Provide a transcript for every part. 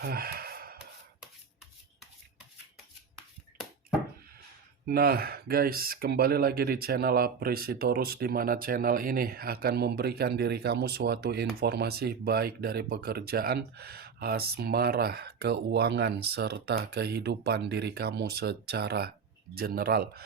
Nah, guys, kembali lagi di channel Apresitorus, di mana channel ini akan memberikan diri kamu suatu informasi baik dari pekerjaan, asmara, keuangan, serta kehidupan diri kamu secara general.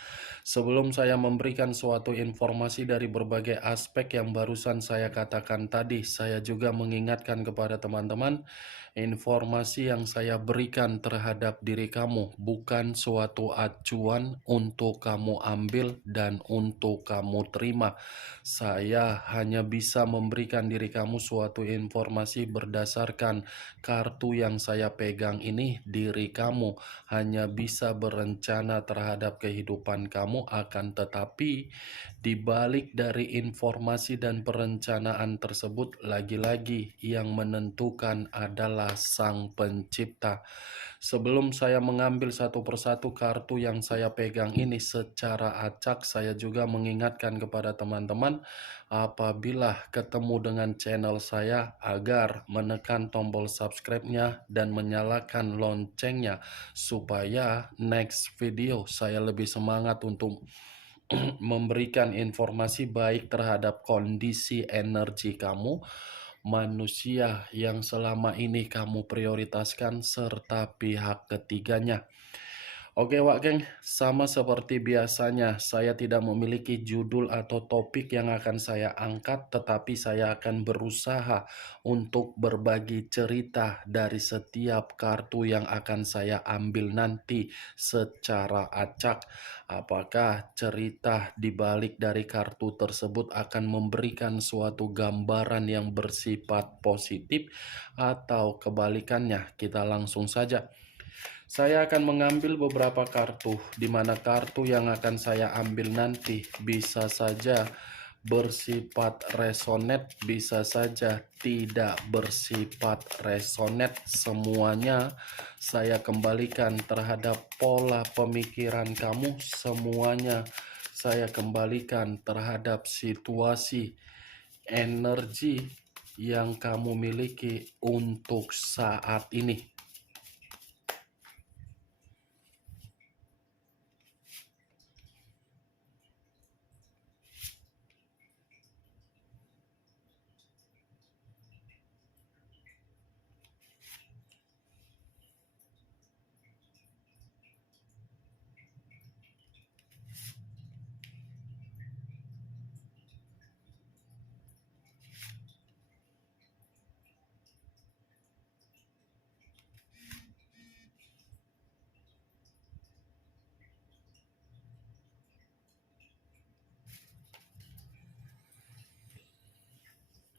Sebelum saya memberikan suatu informasi dari berbagai aspek yang barusan saya katakan tadi, saya juga mengingatkan kepada teman-teman, informasi yang saya berikan terhadap diri kamu bukan suatu acuan untuk kamu ambil dan untuk kamu terima. Saya hanya bisa memberikan diri kamu suatu informasi berdasarkan kartu yang saya pegang ini. Diri kamu hanya bisa berencana terhadap kehidupan kamu, akan tetapi di balik dari informasi dan perencanaan tersebut, lagi-lagi yang menentukan adalah Sang Pencipta. Sebelum saya mengambil satu persatu kartu yang saya pegang ini secara acak, saya juga mengingatkan kepada teman-teman, apabila ketemu dengan channel saya, agar menekan tombol subscribe-nya dan menyalakan loncengnya, supaya next video saya lebih semangat untuk memberikan informasi baik terhadap kondisi energi kamu, manusia yang selama ini kamu prioritaskan, serta pihak ketiganya. Oke Wak Geng, sama seperti biasanya, saya tidak memiliki judul atau topik yang akan saya angkat, tetapi saya akan berusaha untuk berbagi cerita dari setiap kartu yang akan saya ambil nanti secara acak. Apakah cerita di balik dari kartu tersebut akan memberikan suatu gambaran yang bersifat positif atau kebalikannya? Kita langsung saja. Saya akan mengambil beberapa kartu, di mana kartu yang akan saya ambil nanti bisa saja bersifat resonate, bisa saja tidak bersifat resonate. Semuanya saya kembalikan terhadap pola pemikiran kamu, semuanya saya kembalikan terhadap situasi energi yang kamu miliki untuk saat ini.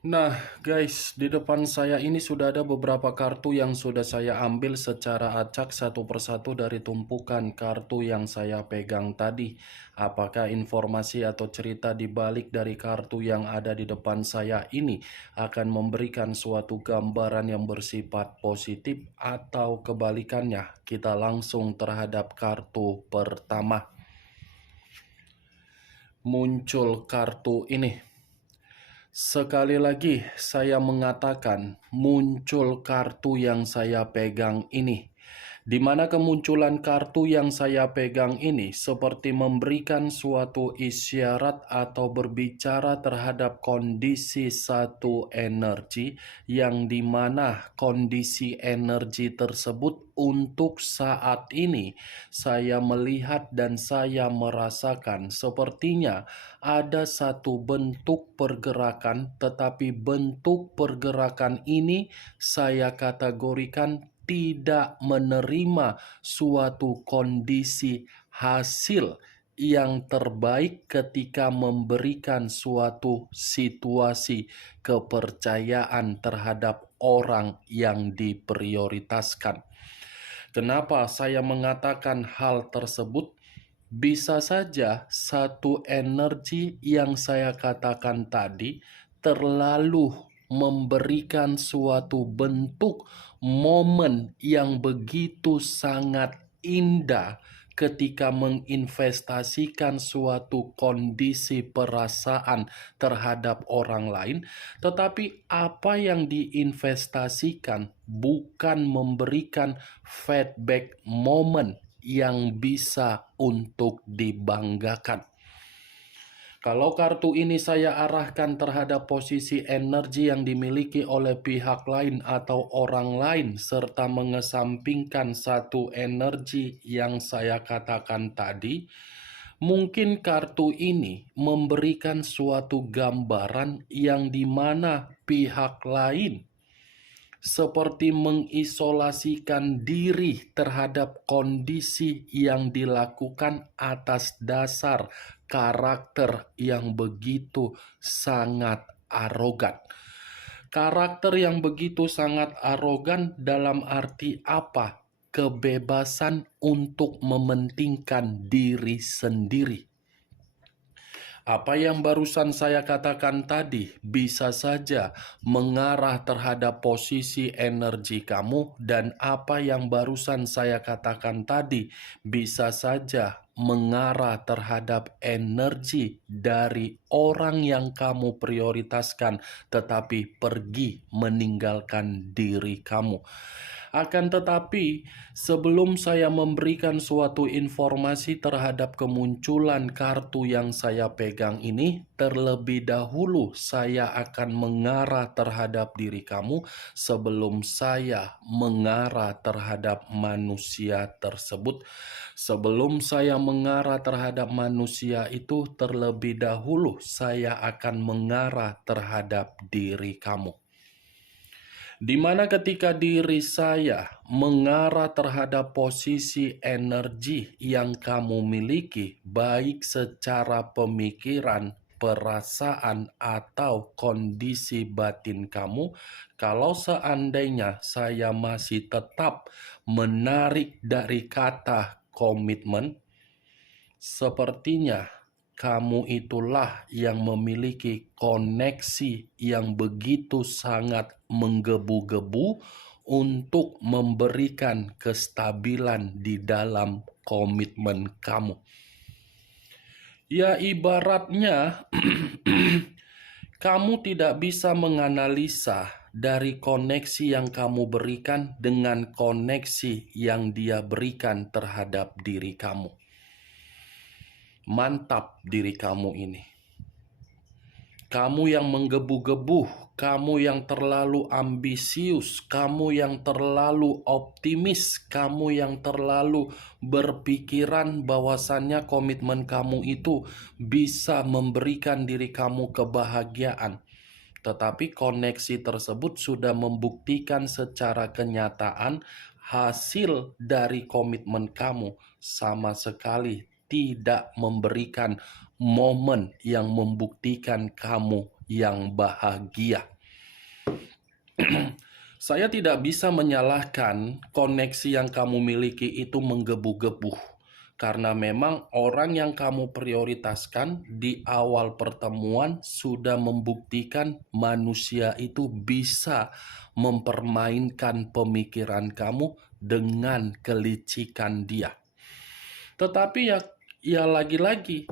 Nah guys, di depan saya ini sudah ada beberapa kartu yang sudah saya ambil secara acak satu persatu dari tumpukan kartu yang saya pegang tadi. Apakah informasi atau cerita di balik dari kartu yang ada di depan saya ini akan memberikan suatu gambaran yang bersifat positif atau kebalikannya? Kita langsung terhadap kartu pertama. Muncul kartu ini. Sekali lagi saya mengatakan, muncul kartu yang saya pegang ini. Di mana kemunculan kartu yang saya pegang ini seperti memberikan suatu isyarat atau berbicara terhadap kondisi satu energi, yang dimana kondisi energi tersebut untuk saat ini saya melihat dan saya merasakan sepertinya ada satu bentuk pergerakan, tetapi bentuk pergerakan ini saya kategorikan tidak menerima suatu kondisi hasil yang terbaik ketika memberikan suatu situasi kepercayaan terhadap orang yang diprioritaskan. Kenapa saya mengatakan hal tersebut? Bisa saja satu energi yang saya katakan tadi terlalu memberikan suatu bentuk momen yang begitu sangat indah, ketika menginvestasikan suatu kondisi perasaan terhadap orang lain, tetapi apa yang diinvestasikan bukan memberikan feedback moment yang bisa untuk dibanggakan. Kalau kartu ini saya arahkan terhadap posisi energi yang dimiliki oleh pihak lain atau orang lain, serta mengesampingkan satu energi yang saya katakan tadi, mungkin kartu ini memberikan suatu gambaran yang dimana pihak lain seperti mengisolasikan diri terhadap kondisi yang dilakukan atas dasar karakter yang begitu sangat arogan. Karakter yang begitu sangat arogan dalam arti apa? Kebebasan untuk mementingkan diri sendiri. Apa yang barusan saya katakan tadi bisa saja mengarah terhadap posisi energi kamu, dan apa yang barusan saya katakan tadi bisa saja mengarah terhadap energi dari orang yang kamu prioritaskan tetapi pergi meninggalkan diri kamu. Akan tetapi, sebelum saya memberikan suatu informasi terhadap kemunculan kartu yang saya pegang ini, terlebih dahulu saya akan mengarah terhadap diri kamu sebelum saya mengarah terhadap manusia tersebut. Sebelum saya mengarah terhadap manusia itu, terlebih dahulu saya akan mengarah terhadap diri kamu. Di mana ketika diri saya mengarah terhadap posisi energi yang kamu miliki, baik secara pemikiran, perasaan, atau kondisi batin kamu, kalau seandainya saya masih tetap menarik dari kata komitmen, sepertinya kamu itulah yang memiliki koneksi yang begitu sangat menggebu-gebu untuk memberikan kestabilan di dalam komitmen kamu. Ya, ibaratnya kamu tidak bisa menganalisa dari koneksi yang kamu berikan dengan koneksi yang dia berikan terhadap diri kamu. Mantap diri kamu ini. Kamu yang menggebu-gebu, kamu yang terlalu ambisius, kamu yang terlalu optimis, kamu yang terlalu berpikiran bahwasannya komitmen kamu itu bisa memberikan diri kamu kebahagiaan. Tetapi koneksi tersebut sudah membuktikan secara kenyataan hasil dari komitmen kamu sama sekali tidak memberikan momen yang membuktikan kamu yang bahagia. Saya tidak bisa menyalahkan koneksi yang kamu miliki itu menggebu-gebu, karena memang orang yang kamu prioritaskan di awal pertemuan sudah membuktikan manusia itu bisa mempermainkan pemikiran kamu dengan kelicikan dia. Tetapi ya lagi-lagi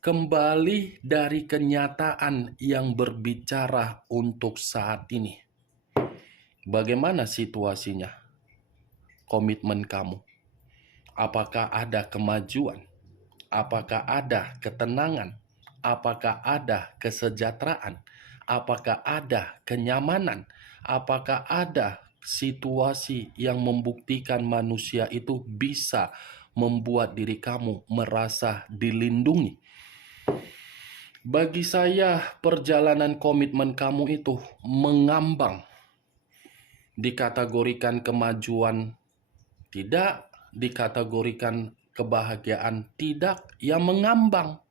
kembali dari kenyataan yang berbicara untuk saat ini. Bagaimana situasinya? Komitmen kamu. Apakah ada kemajuan? Apakah ada ketenangan? Apakah ada kesejahteraan? Apakah ada kenyamanan? Apakah ada situasi yang membuktikan manusia itu bisa membuat diri kamu merasa dilindungi? Bagi saya, perjalanan komitmen kamu itu mengambang. Dikategorikan kemajuan tidak, dikategorikan kebahagiaan tidak, ya mengambang.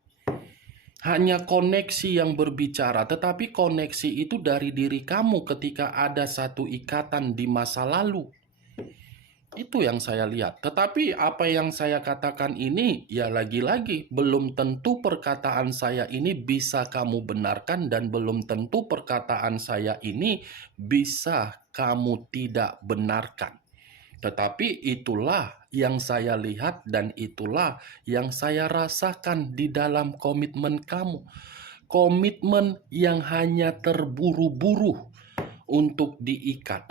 Hanya koneksi yang berbicara, tetapi koneksi itu dari diri kamu ketika ada satu ikatan di masa lalu. Itu yang saya lihat. Tetapi apa yang saya katakan ini, ya lagi-lagi belum tentu perkataan saya ini bisa kamu benarkan, dan belum tentu perkataan saya ini bisa kamu tidak benarkan. Tetapi itulah yang saya lihat dan itulah yang saya rasakan di dalam komitmen kamu. Komitmen yang hanya terburu-buru untuk diikat.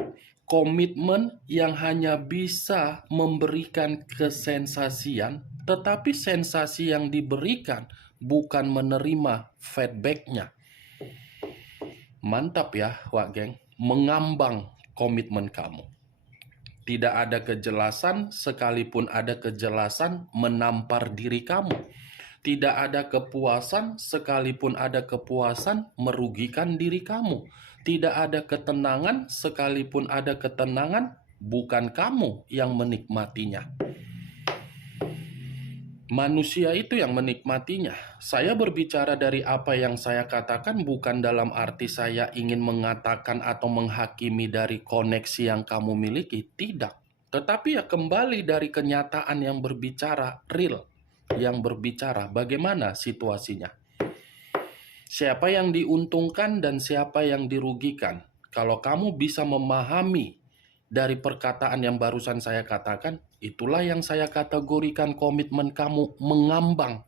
Komitmen yang hanya bisa memberikan kesensasian, tetapi sensasi yang diberikan bukan menerima feedbacknya. Mantap ya, Wak Geng. Mengambang komitmen kamu. Tidak ada kejelasan, sekalipun ada kejelasan menampar diri kamu. Tidak ada kepuasan, sekalipun ada kepuasan merugikan diri kamu. Tidak ada ketenangan, sekalipun ada ketenangan, bukan kamu yang menikmatinya. Manusia itu yang menikmatinya. Saya berbicara dari apa yang saya katakan bukan dalam arti saya ingin mengatakan atau menghakimi dari koneksi yang kamu miliki. Tidak. Tetapi ya kembali dari kenyataan yang berbicara, real. Yang berbicara bagaimana situasinya. Siapa yang diuntungkan dan siapa yang dirugikan. Kalau kamu bisa memahami dari perkataan yang barusan saya katakan, itulah yang saya kategorikan komitmen kamu mengambang.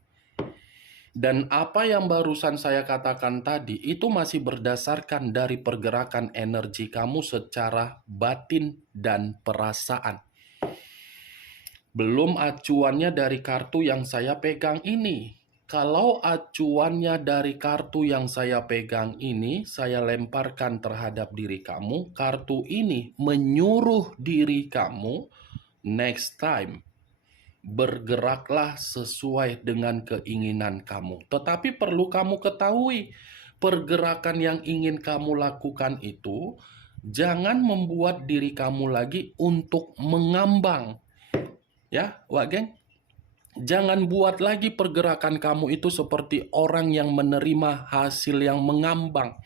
Dan apa yang barusan saya katakan tadi, itu masih berdasarkan dari pergerakan energi kamu secara batin dan perasaan. Belum acuannya dari kartu yang saya pegang ini. Kalau acuannya dari kartu yang saya pegang ini, saya lemparkan terhadap diri kamu. Kartu ini menyuruh diri kamu, next time, bergeraklah sesuai dengan keinginan kamu. Tetapi perlu kamu ketahui, pergerakan yang ingin kamu lakukan itu, jangan membuat diri kamu lagi untuk mengambang. Ya, Wak Geng? Jangan buat lagi pergerakan kamu itu seperti orang yang menerima hasil yang mengambang.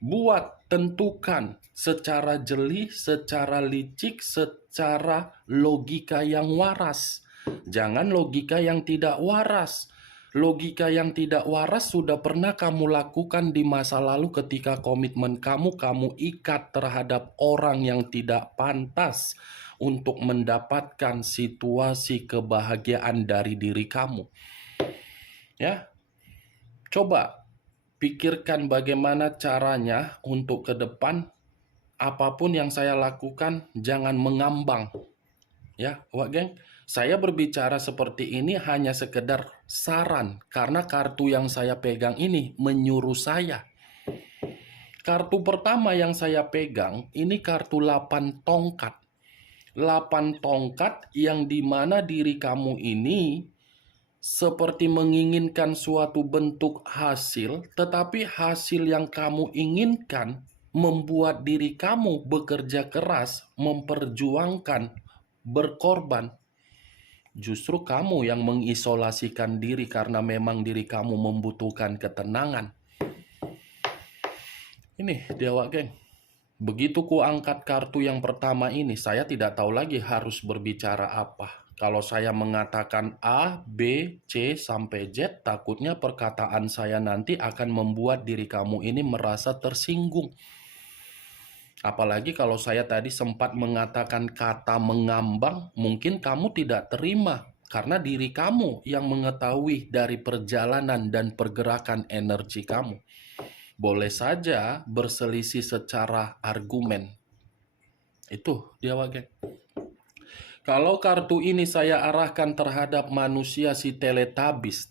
Buat, tentukan secara jeli, secara licik, secara logika yang waras. Jangan logika yang tidak waras. Logika yang tidak waras sudah pernah kamu lakukan di masa lalu ketika komitmen kamu ikat terhadap orang yang tidak pantas untuk mendapatkan situasi kebahagiaan dari diri kamu. Ya, coba pikirkan bagaimana caranya untuk ke depan apapun yang saya lakukan jangan mengambang. Ya, Wak Geng, saya berbicara seperti ini hanya sekedar saran karena kartu yang saya pegang ini menyuruh saya. Kartu pertama yang saya pegang ini kartu 8 tongkat. 8 tongkat yang dimana diri kamu ini seperti menginginkan suatu bentuk hasil, tetapi hasil yang kamu inginkan membuat diri kamu bekerja keras, memperjuangkan, berkorban. Justru kamu yang mengisolasikan diri karena memang diri kamu membutuhkan ketenangan. Ini dia, Wak Geng. Begitu ku angkat kartu yang pertama ini, saya tidak tahu lagi harus berbicara apa. Kalau saya mengatakan A, B, C, sampai Z, takutnya perkataan saya nanti akan membuat diri kamu ini merasa tersinggung. Apalagi kalau saya tadi sempat mengatakan kata mengambang, mungkin kamu tidak terima. Karena diri kamu yang mengetahui dari perjalanan dan pergerakan energi kamu. Boleh saja berselisih secara argumen. Itu dia, Wak Geng. Kalau kartu ini saya arahkan terhadap manusia si Teletubbies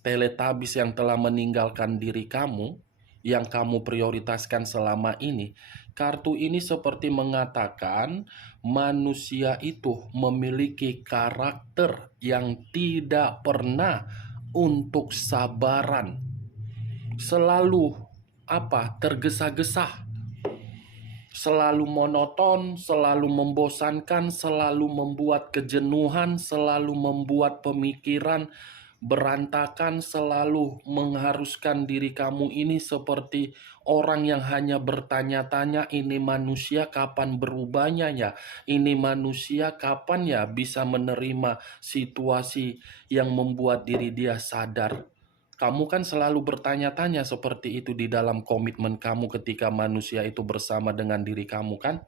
yang telah meninggalkan diri kamu, yang kamu prioritaskan selama ini, kartu ini seperti mengatakan manusia itu memiliki karakter yang tidak pernah untuk sabaran. Selalu tergesa-gesa, selalu monoton, selalu membosankan, selalu membuat kejenuhan, selalu membuat pemikiran berantakan, selalu mengharuskan diri kamu ini seperti orang yang hanya bertanya-tanya, ini manusia kapan berubahnya ya? Ini manusia kapan ya bisa menerima situasi yang membuat diri dia sadar? Kamu kan selalu bertanya-tanya seperti itu di dalam komitmen kamu ketika manusia itu bersama dengan diri kamu kan?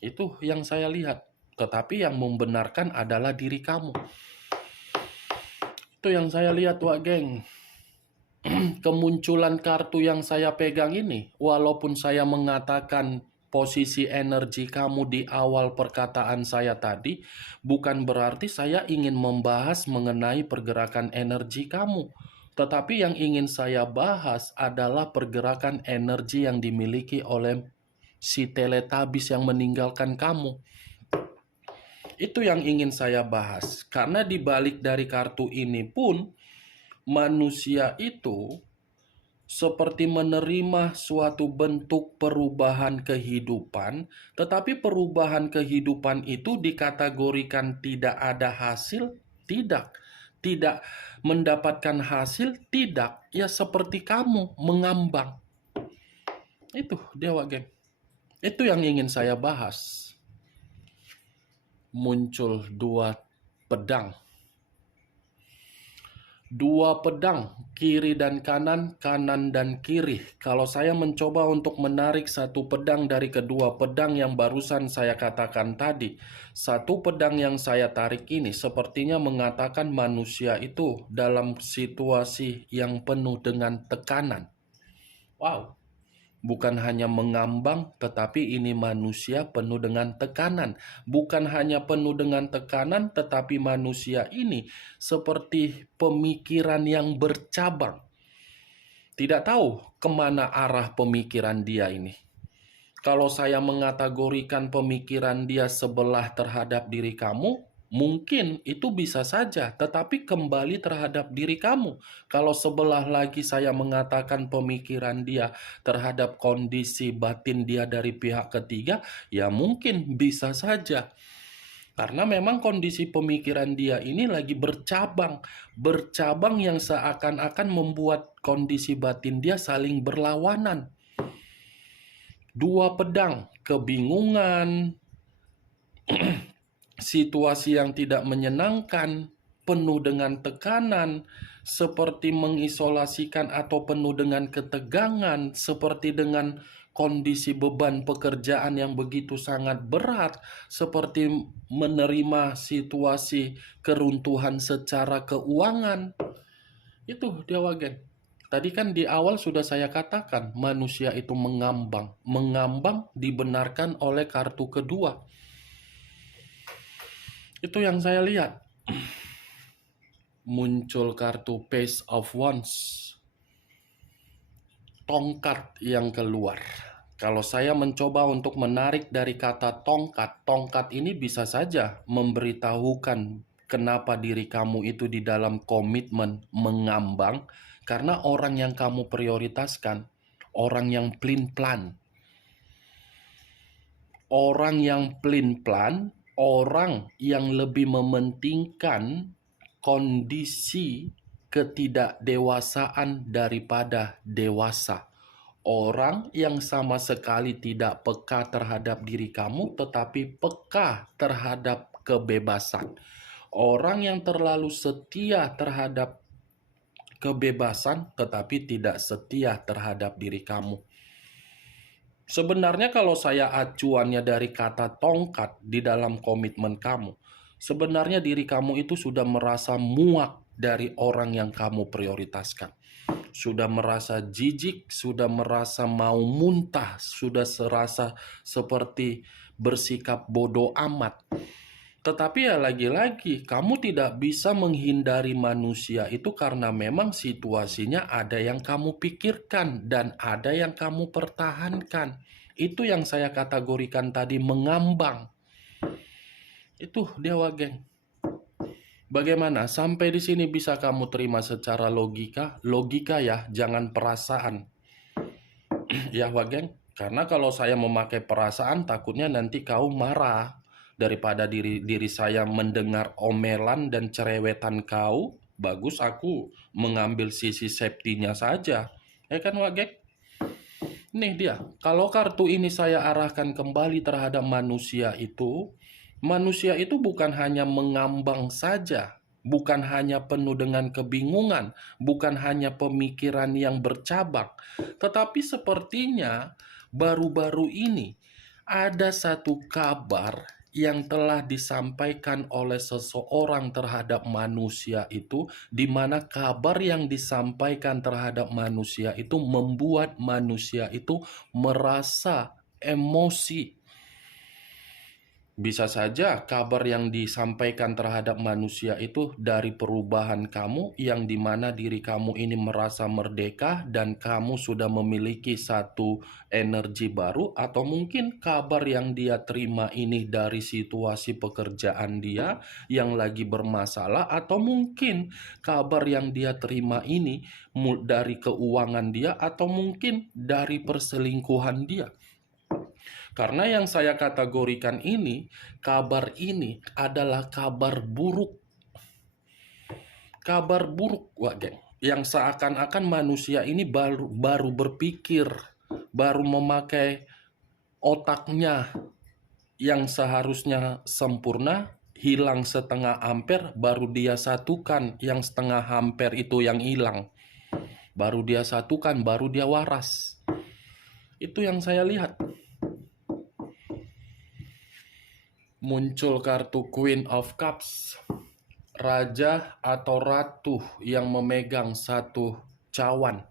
Itu yang saya lihat. tetapi yang membenarkan adalah diri kamu. Itu yang saya lihat, Wak Geng. Kemunculan kartu yang saya pegang ini, walaupun saya mengatakan posisi energi kamu di awal perkataan saya tadi, bukan berarti saya ingin membahas mengenai pergerakan energi kamu. Tetapi yang ingin saya bahas adalah pergerakan energi yang dimiliki oleh si Teletubbies yang meninggalkan kamu. Itu yang ingin saya bahas. Karena di balik dari kartu ini pun, manusia itu seperti menerima suatu bentuk perubahan kehidupan, tetapi perubahan kehidupan itu dikategorikan tidak ada hasil, tidak. Tidak mendapatkan hasil, tidak. Ya seperti kamu, mengambang. Itu Dewa Game. Itu yang ingin saya bahas. Muncul dua pedang. Dua pedang, kiri dan kanan, kanan dan kiri. Kalau saya mencoba untuk menarik satu pedang dari kedua pedang yang barusan saya katakan tadi, satu pedang yang saya tarik ini sepertinya mengatakan manusia itu dalam situasi yang penuh dengan tekanan. Wow. Bukan hanya mengambang, tetapi ini manusia penuh dengan tekanan. Bukan hanya penuh dengan tekanan, tetapi manusia ini seperti pemikiran yang bercabang. Tidak tahu kemana arah pemikiran dia ini. Kalau saya mengategorikan pemikiran dia sebelah terhadap diri kamu, mungkin itu bisa saja, tetapi kembali terhadap diri kamu. Kalau sebelah lagi saya mengatakan pemikiran dia terhadap kondisi batin dia dari pihak ketiga, ya mungkin bisa saja. Karena memang kondisi pemikiran dia ini lagi bercabang. Bercabang yang seakan-akan membuat kondisi batin dia saling berlawanan. Dua pedang, kebingungan, situasi yang tidak menyenangkan, penuh dengan tekanan, seperti mengisolasikan atau penuh dengan ketegangan, seperti dengan kondisi beban pekerjaan yang begitu sangat berat, seperti menerima situasi keruntuhan secara keuangan. Itu Dewa Gen. Tadi kan di awal sudah saya katakan, manusia itu mengambang. Mengambang dibenarkan oleh kartu kedua. Itu yang saya lihat. Muncul kartu Page of Wands. Tongkat yang keluar. Kalau saya mencoba untuk menarik dari kata tongkat, tongkat ini bisa saja memberitahukan kenapa diri kamu itu di dalam komitmen mengambang, karena orang yang kamu prioritaskan, orang yang pelin-pelan. Orang yang pelin-pelan, orang yang lebih mementingkan kondisi ketidakdewasaan daripada dewasa. Orang yang sama sekali tidak peka terhadap diri kamu, tetapi peka terhadap kebebasan. Orang yang terlalu setia terhadap kebebasan, tetapi tidak setia terhadap diri kamu. Sebenarnya kalau saya acuannya dari kata tongkat di dalam komitmen kamu, sebenarnya diri kamu itu sudah merasa muak dari orang yang kamu prioritaskan. Sudah merasa jijik, sudah merasa mau muntah, sudah serasa seperti bersikap bodoh amat. Tetapi ya lagi-lagi, kamu tidak bisa menghindari manusia itu karena memang situasinya ada yang kamu pikirkan dan ada yang kamu pertahankan. Itu yang saya kategorikan tadi mengambang. Itu Dewa Geng. Bagaimana? Sampai di sini bisa kamu terima secara logika? Logika ya, jangan perasaan. Ya, Wageng. Karena kalau saya memakai perasaan, takutnya nanti kau marah. Daripada diri saya mendengar omelan dan cerewetan kau, bagus aku mengambil sisi safety-nya saja. Ya kan, Wageng? Nih dia, kalau kartu ini saya arahkan kembali terhadap manusia itu bukan hanya mengambang saja, bukan hanya penuh dengan kebingungan, bukan hanya pemikiran yang bercabang, tetapi sepertinya baru-baru ini ada satu kabar yang telah disampaikan oleh seseorang terhadap manusia itu, di mana kabar yang disampaikan terhadap manusia itu membuat manusia itu merasa emosi. Bisa saja kabar yang disampaikan terhadap manusia itu dari perubahan kamu, yang dimana diri kamu ini merasa merdeka dan kamu sudah memiliki satu energi baru, atau mungkin kabar yang dia terima ini dari situasi pekerjaan dia yang lagi bermasalah, atau mungkin kabar yang dia terima ini dari keuangan dia, atau mungkin dari perselingkuhan dia. Karena yang saya kategorikan ini, kabar ini adalah kabar buruk. Kabar buruk, wah geng. Yang seakan-akan manusia ini baru berpikir, baru memakai otaknya yang seharusnya sempurna, hilang setengah ampere, baru dia satukan yang setengah ampere itu yang hilang. Baru dia satukan, baru dia waras. Itu yang saya lihat. Muncul kartu Queen of Cups, raja atau ratu yang memegang satu cawan.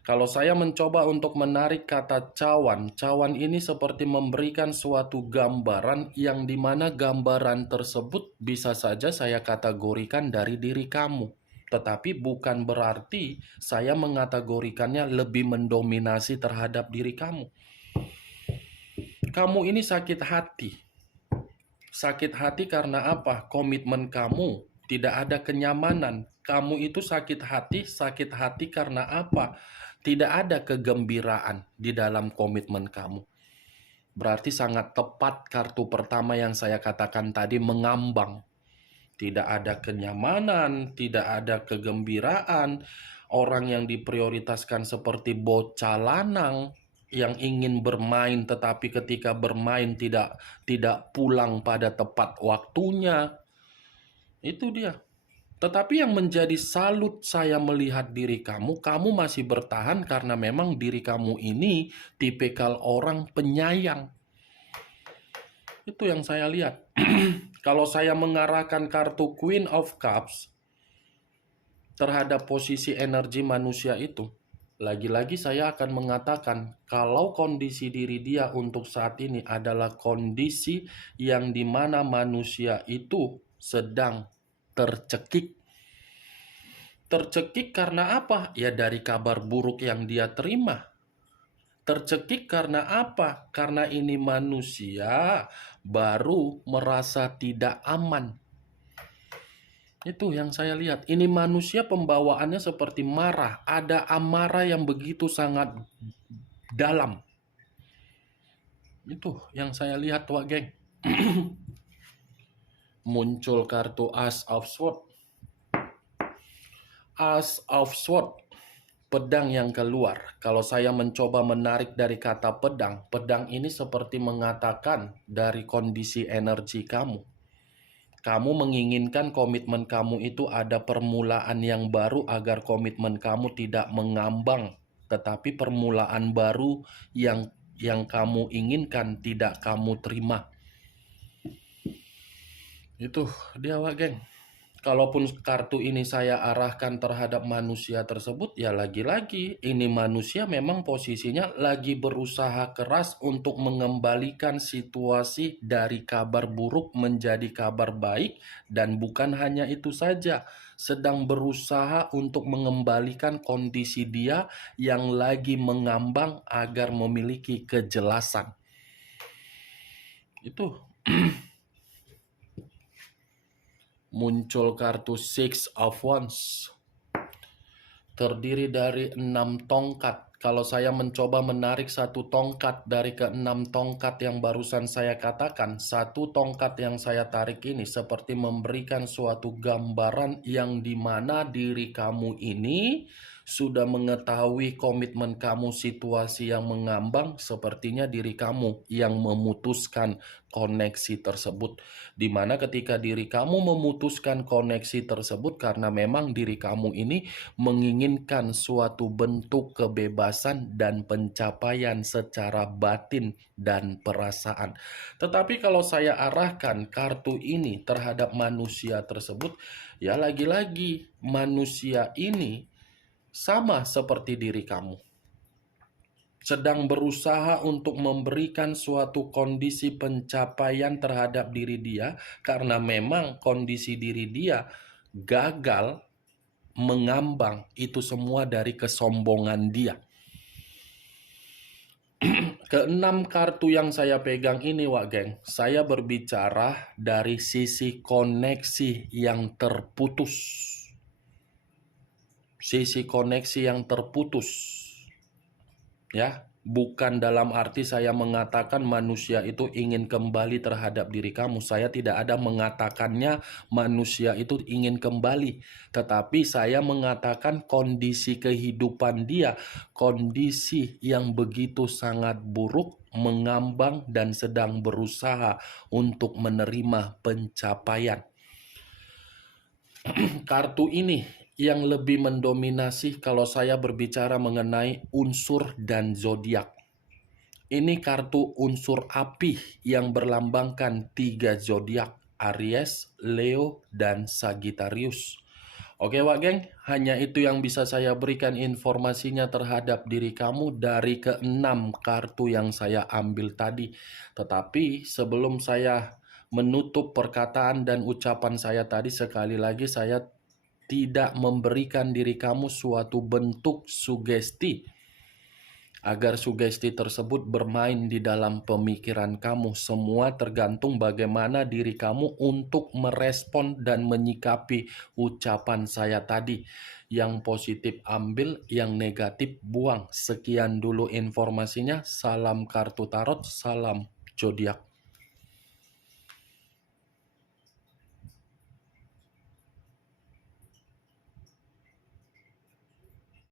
Kalau saya mencoba untuk menarik kata cawan, cawan ini seperti memberikan suatu gambaran yang dimana gambaran tersebut bisa saja saya kategorikan dari diri kamu. Tetapi bukan berarti saya mengategorikannya lebih mendominasi terhadap diri kamu. Kamu ini sakit hati. Sakit hati karena apa? Komitmen kamu tidak ada kenyamanan. Kamu itu sakit hati karena apa? Tidak ada kegembiraan di dalam komitmen kamu. Berarti sangat tepat kartu pertama yang saya katakan tadi, mengambang. Tidak ada kenyamanan, tidak ada kegembiraan. Orang yang diprioritaskan seperti bocah lanang yang ingin bermain, tetapi ketika bermain tidak pulang pada tepat waktunya. Itu dia. Tetapi yang menjadi salut saya melihat diri kamu masih bertahan karena memang diri kamu ini tipikal orang penyayang. Itu yang saya lihat. Kalau saya mengarahkan kartu Queen of Cups terhadap posisi energi manusia itu, lagi-lagi saya akan mengatakan kalau kondisi diri dia untuk saat ini adalah kondisi yang dimana manusia itu sedang tercekik. Tercekik karena apa? Ya dari kabar buruk yang dia terima. Tercekik karena apa? Karena ini manusia baru merasa tidak aman. Itu yang saya lihat. Ini manusia pembawaannya seperti marah. Ada amarah yang begitu sangat dalam. Itu yang saya lihat, Wak geng. Muncul kartu Ace of Swords. Ace of Swords. Pedang yang keluar. Kalau saya mencoba menarik dari kata pedang, pedang ini seperti mengatakan dari kondisi energi kamu. Kamu menginginkan komitmen kamu itu ada permulaan yang baru agar komitmen kamu tidak mengambang. Tetapi permulaan baru yang kamu inginkan tidak kamu terima. Itu dia, Wak geng. Kalaupun kartu ini saya arahkan terhadap manusia tersebut, ya lagi-lagi ini manusia memang posisinya lagi berusaha keras untuk mengembalikan situasi dari kabar buruk menjadi kabar baik. Dan bukan hanya itu saja, sedang berusaha untuk mengembalikan kondisi dia yang lagi mengambang agar memiliki kejelasan. Itu. Muncul kartu Six of Wands. Terdiri dari 6 tongkat. Kalau saya mencoba menarik satu tongkat dari ke-6 tongkat yang barusan saya katakan, satu tongkat yang saya tarik ini seperti memberikan suatu gambaran yang dimana diri kamu ini sudah mengetahui komitmen kamu situasi yang mengambang, sepertinya diri kamu yang memutuskan koneksi tersebut. Di mana ketika diri kamu memutuskan koneksi tersebut karena memang diri kamu ini menginginkan suatu bentuk kebebasan dan pencapaian secara batin dan perasaan. Tetapi kalau saya arahkan kartu ini terhadap manusia tersebut, ya lagi-lagi manusia ini sama seperti diri kamu, sedang berusaha untuk memberikan suatu kondisi pencapaian terhadap diri dia karena memang kondisi diri dia gagal mengambang, itu semua dari kesombongan dia. Keenam kartu yang saya pegang ini, Wak Geng, saya berbicara dari sisi koneksi yang terputus. Sisi koneksi yang terputus. Ya, bukan dalam arti saya mengatakan manusia itu ingin kembali terhadap diri kamu. Saya tidak ada mengatakannya manusia itu ingin kembali. Tetapi saya mengatakan kondisi kehidupan dia, kondisi yang begitu sangat buruk, mengambang dan sedang berusaha untuk menerima pencapaian. Kartu ini yang lebih mendominasi kalau saya berbicara mengenai unsur dan zodiak. Ini kartu unsur api yang berlambangkan 3 zodiak, Aries, Leo, dan Sagittarius. Oke Wak Geng, hanya itu yang bisa saya berikan informasinya terhadap diri kamu dari keenam kartu yang saya ambil tadi. Tetapi sebelum saya menutup perkataan dan ucapan saya tadi, sekali lagi saya tidak memberikan diri kamu suatu bentuk sugesti agar sugesti tersebut bermain di dalam pemikiran kamu. Semua tergantung bagaimana diri kamu untuk merespon dan menyikapi ucapan saya tadi. Yang positif ambil, yang negatif buang. Sekian dulu informasinya. Salam kartu tarot, salam zodiak.